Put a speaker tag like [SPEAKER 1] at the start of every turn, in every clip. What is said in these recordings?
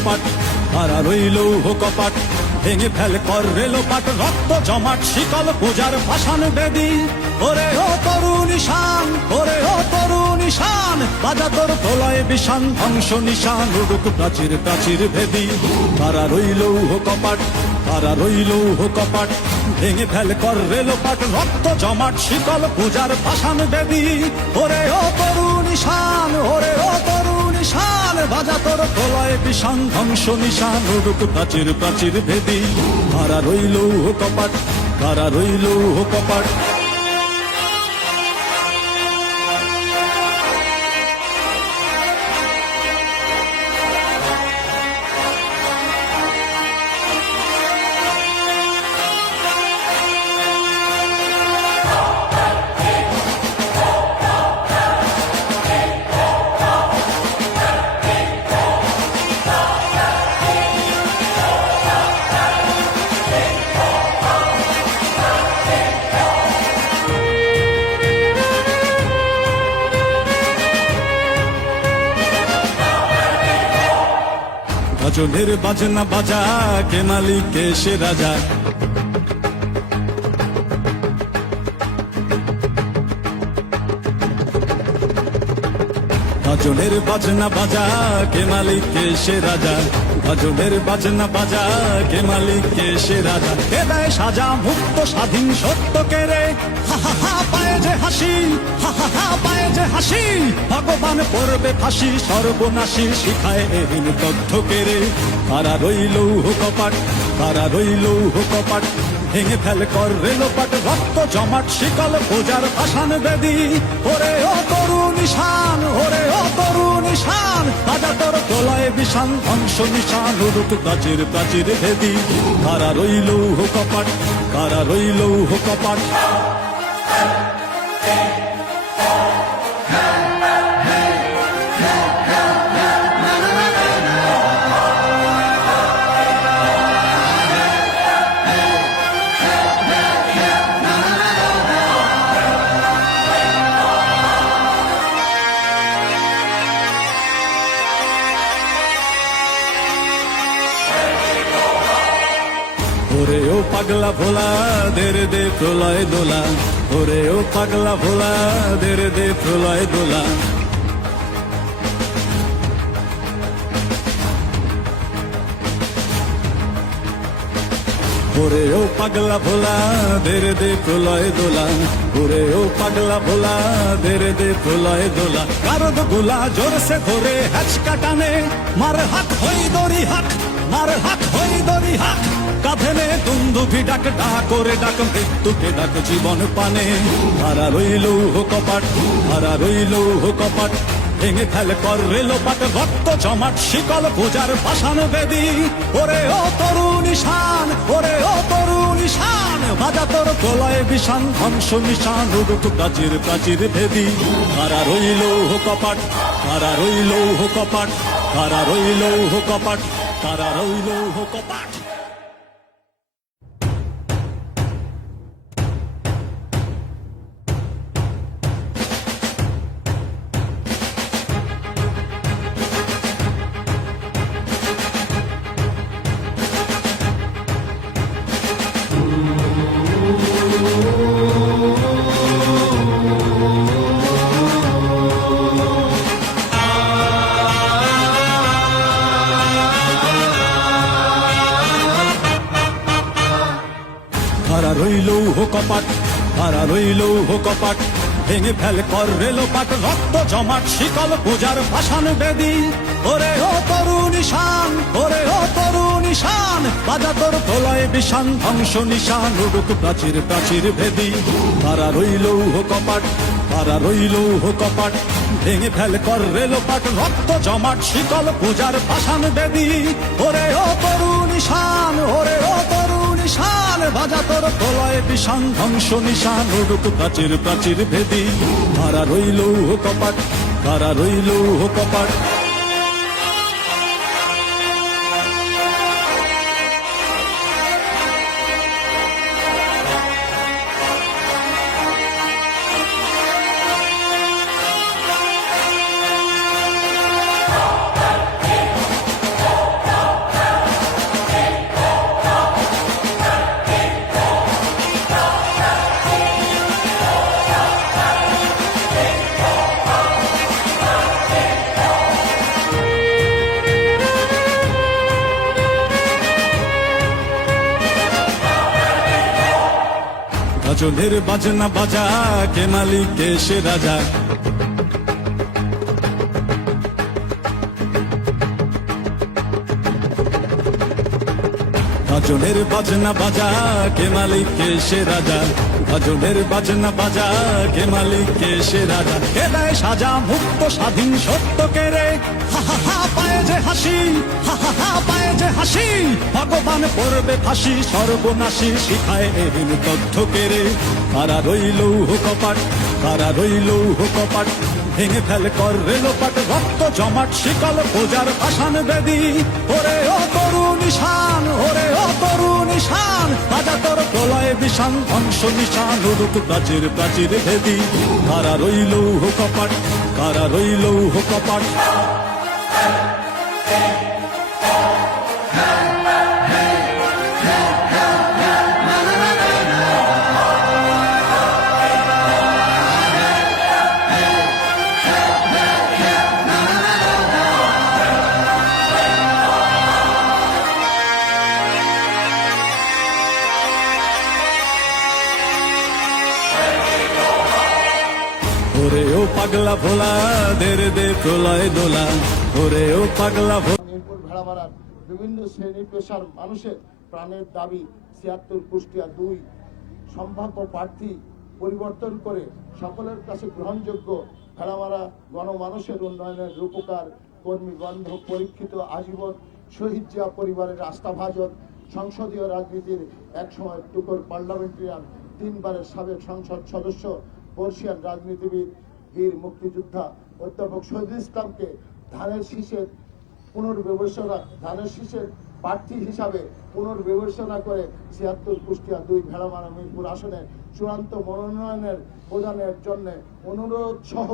[SPEAKER 1] কপাট হারা রইল হো কপাট ভেঙে ফেল কর রেলোপাট রক্ত জমাট, শিকল পূজার ভাসান বেদি। ওরে ও তরু নিশান ওরে ও তরু নিশান বাজা তোর প্রলয় বিষান, ধ্বংস নিশান, উড়ুক প্রাচীর প্রাচীর ভেদি। হারা রইল হো কপাট হারা রইল হো কপাট ভেঙে ফেল কর রেলোপাট রক্ত জমাট, শিকল পূজার ভাসান বেদি। ওরে ও তরু নিশান ওরে ও তরু নিশান বাজা তোর প্রলয় বিষাং ধ্বংস নিশান উড়ুক প্রাচীর প্রাচীর ভেদি। কারা রইল কপাট, কারা রইল কপাট। ভজনের বাজনা বাজা কে মালিক সে রাজা? ভজনের বাজনা বাজা কে মালিক সে রাজা? ভজনের বাজনা বাজা, কে মালিক, কে সে রাজা? কে দেয় সাজা মুক্ত স্বাধীন সত্য কে রে পায়ে যে হাসি পায়ে যে হাসি। ভগবান পড়বে ফাঁসি, সর্বনাশী শিখায় এহীন তথ্য কে রে। কারা রইল কপাট কারা রইল কপাট ভেঙে ফেল কর রেলোপাট রক্ত জমাট, শিকল পূজার পাষাণ বেদি, ওরে ও বিষান ধ্বংস নিশান রূপ প্রাচীর প্রাচীর ভেদি। কারা রইল কপাট কারা রইল কপাট। প্রলয় দোলা, ওরে ও পাগলা ভোলা, দেরে দে প্রলয় দোলা। ওরে ও পাগলা ভোলা, দেরে দে প্রলয় দোলা। ওরে ও পাগলা ভোলা, দেরে দে প্রলয় দোলা কারদ গোলা জোরসে ধরে হ্যাচকা টানে, মার হাত হই দড়ি হাত মার হাত হই দড়ি হাক। কাঁধে নে দুন্দুভি ডাক ডাক করে ডাক, মৃত্যুকে ডাক জীবন পানে। হারা রইল কপাট হারা রইল কপাট। ভেঙে ফেল কর রেলোপাট রক্ত জমাট, শিকল পূজার পাষাণ বেদি। ওরে ও তরু নিশান ওরে ও তরু নিশান বাজা তোর প্রলয় বিষান, ধ্বংস নিশান, উড়ুক প্রাচীর প্রাচীর ভেদি। কারা রইল হো কপাট কারা রইল হো কপাট কারা রইল হো কপাট কারা রইল হো কপাট। হারা রইল হো কপাট হারা রইল হো কপাট, ভেঙে ফেল কর রেলোপাট রক্ত জমাট, শিকল পূজার ভাসান বেদি। ওরে ও তরু নিশান ওরে ও তরু নিশান বাজা তোর প্রলয় বিষান, ধ্বংস নিশান, উড়ুক প্রাচীর প্রাচীর ভেদি হারা রইল হো কপাট হারা রইল হো কপাট, ভেঙে ফেল কর রেলোপাট রক্ত জমাট, শিকল পূজার ভাসান বেদি। ওরে ও তরু নিশান ওরে ও তরু নিশান ভাজা তোর তলায় বিষাং ধ্বংস নিশান উড়ুক প্রাচীর প্রাচীর ভেদি। কারা রইল কপাট কারা রইল কপাট ভজনের বাজনা বাজা, কে মালিক, কে সে রাজা? ভজনের বাজনা বাজা, কে মালিক, কে সে রাজা? ভজনের বাজনা বাজা, কে মালিক, কে সে রাজা? কে দেয় সাজা মুক্ত স্বাধীন সত্য কে রে। হা হা হা, পায়ে যে হাসি, হা হা হা, পায়ে যে হাসি ভগবান পড়বে ফাঁসি, সর্বনাশী শিখায় তথ্য কে রে কারা রইল কপাট কারা রইল কপাট ভেঙে ফেল কর রেলোপাট রক্ত জমাট, শিকল পূজার পাষাণ বেদি। ওরে ও তরু নিশান ওরে ও তরু নিশান রাজা তোর প্রলয় বিশান ধ্বংস নিশান, উরুক প্রাচীর প্রাচীর ভেদি। কারা রইল কপাট কারা রইল কপাট ওরে ভোলা দে রে দে প্রলয় দোলা, ওরে ও পাগলা
[SPEAKER 2] মিরপুর, ভেড়ামারার বিভিন্ন শ্রেণি পেশার মানুষের প্রাণের দাবি ছিয়াত্তর কুষ্টিয়া দুই। সম্ভাব্য প্রার্থী পরিবর্তন করে সকলের কাছে গ্রহণযোগ্য ভেড়ামারা গণমানুষের উন্নয়নের রূপকার কর্মী বন্ধ, পরীক্ষিত, আজীবন শহীদ জিয়া পরিবারের আস্থাভাজন, সংসদীয় রাজনীতির একসময় টুকর পার্লামেন্টারিয়ান, তিনবারের সাবেক সংসদ সদস্য বর্ষিয়ান রাজনীতিবিদ বীর মুক্তিযোদ্ধা অধ্যাপক শহীদুল ইসলামকে ধানের শীষের পুনর্ব্যবসনা, ধানের শীষের প্রার্থী হিসাবে পুনর্বিবেচনা করে ছিয়াত্তর কুষ্টিয়া দুই ভেড়ামারা মিরপুর আসনে চূড়ান্ত মনোনয়নের প্রদানের জন্য অনুরোধ সহ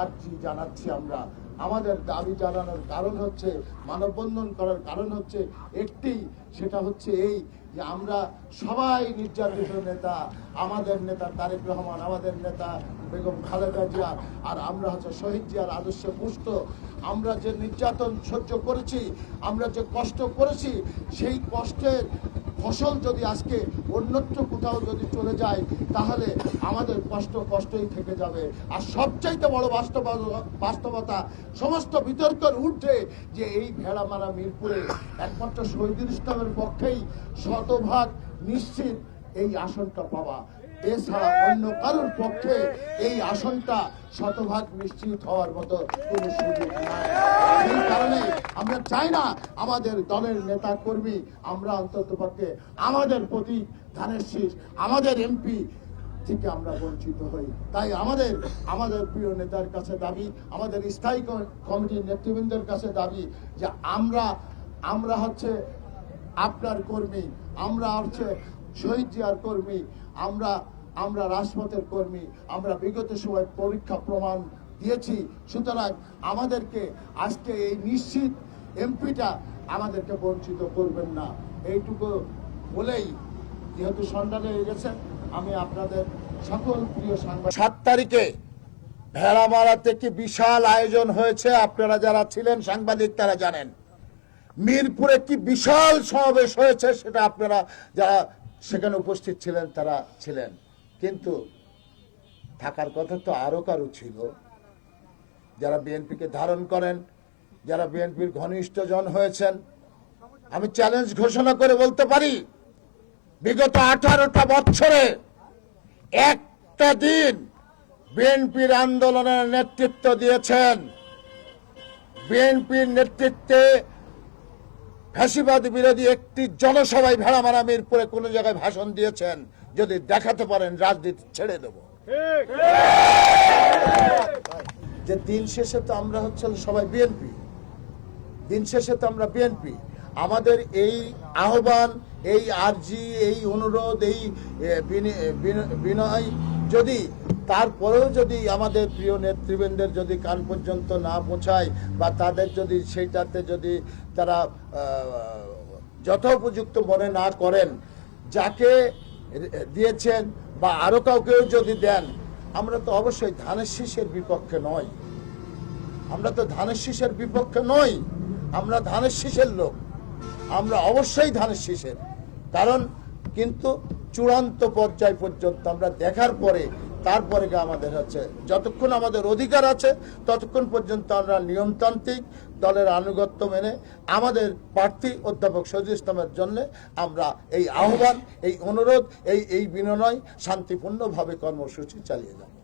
[SPEAKER 2] আর্জি জানাচ্ছি আমরা। আমাদের দাবি জানানোর কারণ হচ্ছে, মানববন্ধন করার কারণ হচ্ছে একটি, সেটা হচ্ছে এই যে আমরা সবাই নির্যাতিত নেতা, আমাদের নেতা তারেক রহমান, আমাদের নেতা বেগম খালেদা জিয়া, আর আমরা হচ্ছে শহীদ জিয়ার আদর্শে পুষ্ট। আমরা যে নির্যাতন সহ্য করেছি, আমরা যে কষ্ট করেছি, সেই কষ্টের ফসল যদি আজকে অন্যত্র কোথাও যদি চলে যায়, তাহলে আমাদের কষ্ট কষ্টই থেকে যাবে। আর সবচাইতে বড় বাস্তব- বাস্তবতা, সমস্ত বিতর্কের ঊর্ধ্বে যে এই ভেড়ামারা মিরপুরে একমাত্র শহীদুল ইসলামের পক্ষেই শতভাগ নিশ্চিত এই আসনটা পাওয়া। এছাড়া অন্য কারোর পক্ষে এই আসনটা শতভাগ নিশ্চিত হওয়ার মতো কোনো সুযোগ নাই। চাই না আমাদের দলের নেতা কর্মী, আমরা অন্তত পক্ষে আমাদের প্রতি ধানের শীষ, আমাদের এমপি থেকে আমরা বঞ্চিত হই। তাই আমাদের আমাদের প্রিয় নেতার কাছে দাবি, আমাদের স্থায়ী কমিটির নেতৃবৃন্দের কাছে দাবি যে আমরা আমরা হচ্ছে আপনার কর্মী, আমরা হচ্ছে শহীদ জিয়ার কর্মী, আমরা আমরা রাজপথের কর্মী, আমরা বিগত সময় পরীক্ষা প্রমাণ দিয়েছি। সুতরাং আমাদেরকে আজকে এই নিশ্চিত এমপিটা আমাদেরকে বঞ্চিত করবেন না। এইটুকু বলেই যেহেতু সন্ধ্যা হয়ে গেছে আমি আপনাদের সকল প্রিয় সাংবাদিক সাত তারিখে ভেড়ামারা থেকে বিশাল আয়োজন হয়েছে। আপনারা যারা ছিলেন সাংবাদিক, তারা জানেন। মিরপুরে কি বিশাল সমাবেশ হয়েছে সেটা আপনারা যারা সেখানে উপস্থিত ছিলেন, তারা ছিলেন। কিন্তু থাকার কথা তো আরও কারও ছিল। যারা বিএনপিকে ধারণ করেন যারা বিএনপির ঘনিষ্ঠ জন হয়েছেন আমি চ্যালেঞ্জ ঘোষণা করে বলতে পারি বিগত আঠারোটা বছরে একটা দিন বিএনপির আন্দোলনের নেতৃত্ব দিয়েছেন। বিএনপির নেতৃত্বে ফ্যাসিবাদ বিরোধী একটি জনসভায় ভেড়ামারা মিরপুরে কোন জায়গায় ভাষণ দিয়েছেন যদি দেখাতে পারেন রাজনীতি ছেড়ে দেব। যে দিন শেষে তো আমরা হচ্ছে সবাই বিএনপি। দিন শেষে তো আমরা বিএনপি আমাদের এই আহ্বান, এই আর্জি, এই অনুরোধ, এই বিনয় যদি তারপরেও যদি আমাদের প্রিয় নেতৃবৃন্দের যদি কান পর্যন্ত না পৌঁছায় বা তাদের যদি সেইটাতে যদি তারা যথোপযুক্ত মনে না করেন, যাকে দিয়েছেন বা আরও কাউকেও যদি দেন, আমরা তো অবশ্যই ধানের শীষের বিপক্ষে নয়। আমরা তো ধানের শীষের বিপক্ষে নই আমরা ধানের শীষের লোক। আমরা অবশ্যই ধানের শীষের। কারণ কিন্তু চূড়ান্ত পর্যায় পর্যন্ত আমরা দেখার পরে, তারপরে আমাদের হচ্ছে, যতক্ষণ আমাদের অধিকার আছে, ততক্ষণ পর্যন্ত আমরা নিয়মতান্ত্রিক দলের আনুগত্য মেনে আমাদের প্রার্থী অধ্যাপক সজিদ ইসলামের জন্য আমরা এই আহ্বান, এই অনুরোধ, এই এই বিনয় শান্তিপূর্ণভাবে কর্মসূচি চালিয়ে যাব।